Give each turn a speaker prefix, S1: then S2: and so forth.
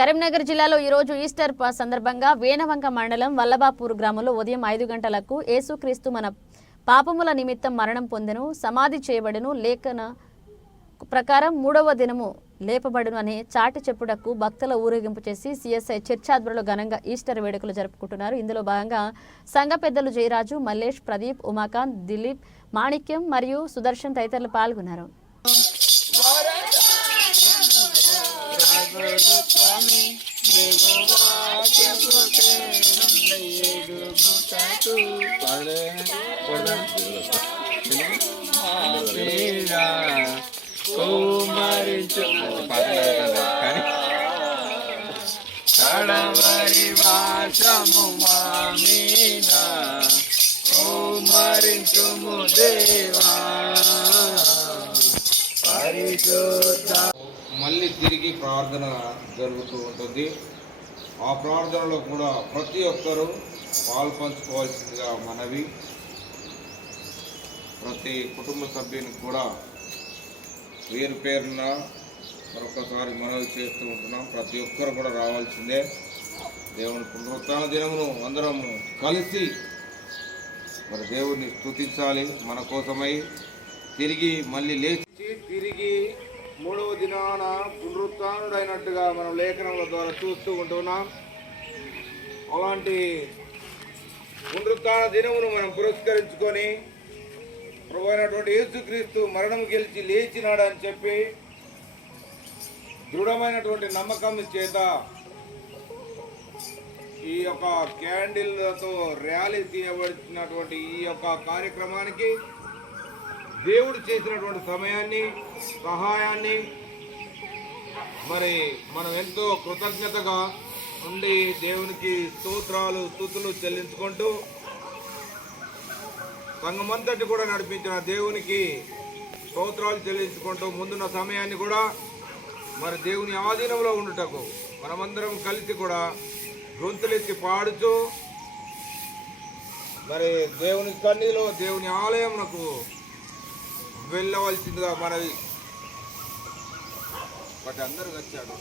S1: కరీంనగర్ జిల్లాలో ఈరోజు ఈస్టర్ సందర్భంగా వేనవంక మండలం వల్లభాపూర్ గ్రామంలో ఉదయం ఐదు గంటలకు యేసుక్రీస్తు మన పాపముల నిమిత్తం మరణం పొందెను సమాధి చేయబడెను లేఖన ప్రకారం మూడవ దినము లేపబడును అనే చాటి చెప్పుటకు భక్తుల ఊరేగింపు చేసి సిఎస్ఐ చర్చాధ్వర్యంలో ఘనంగా ఈస్టర్ వేడుకలు జరుపుకుంటున్నారు. ఇందులో భాగంగా సంఘ పెద్దలు జయరాజు మల్లేష్ ప్రదీప్ ఉమాకాంత్ దిలీప్ మాణిక్యం మరియు సుదర్శన్ తదితరులు పాల్గొన్నారు.
S2: కుమరించు. కడవరి వాసము మామీద కుమరించుము దేవా. పరిశుద్ధ.
S3: మళ్ళీ తిరిగి ప్రార్థన జరుగుతూ ఉంటుంది. ఆ ప్రార్థనలో కూడా ప్రతి ఒక్కరూ పాల్పంచుకోవాల్సిందిగా మనవి. ప్రతి కుటుంబ సభ్యునికి కూడా పేరు పేరున మరొకసారి మనవి చేస్తూ ఉంటున్నాం. ప్రతి ఒక్కరు కూడా రావాల్సిందే. దేవుని పునరుత్న దినమును అందరము కలిసి మరి దేవుడిని స్థుతించాలి మన కోసమై తిరిగి మళ్ళీ లేచి తిరిగి మూడవ దినాన పునరుత్డైనట్టుగా మనం లేఖనముల ద్వారా చూస్తూ ఉంటున్నాం. అలాంటి పునరుత్న దినమును మనం పురస్కరించుకొని ప్రభు అయినటువంటి యేసుక్రీస్తు మరణం గెలిచి లేచినాడు అని చెప్పి దృఢమైనటువంటి నమ్మకం చేత ఈ యొక్క క్యాండిల్లతో ర్యాలీ తీయబడినటువంటి ఈ యొక్క కార్యక్రమానికి దేవుడు చేసినటువంటి సమయాన్ని సహాయాన్ని మరి మనం ఎంతో కృతజ్ఞతగా ఉండి దేవునికి స్తోత్రాలు స్థుతులు చెల్లించుకుంటూ సంఘమంతటి కూడా నడిపించిన దేవునికి స్తోత్రాలు చెల్లించుకుంటూ ముందున్న సమయాన్ని కూడా మరి దేవుని ఆధీనంలో ఉండుటకు మనమందరం కలిసి కూడా గొంతులెత్తి పాడుతూ మరి దేవుని సన్నిధిలో దేవుని ఆలయంకు వెళ్ళవలసిందిగా మనది బట్ అందరూ వచ్చాడు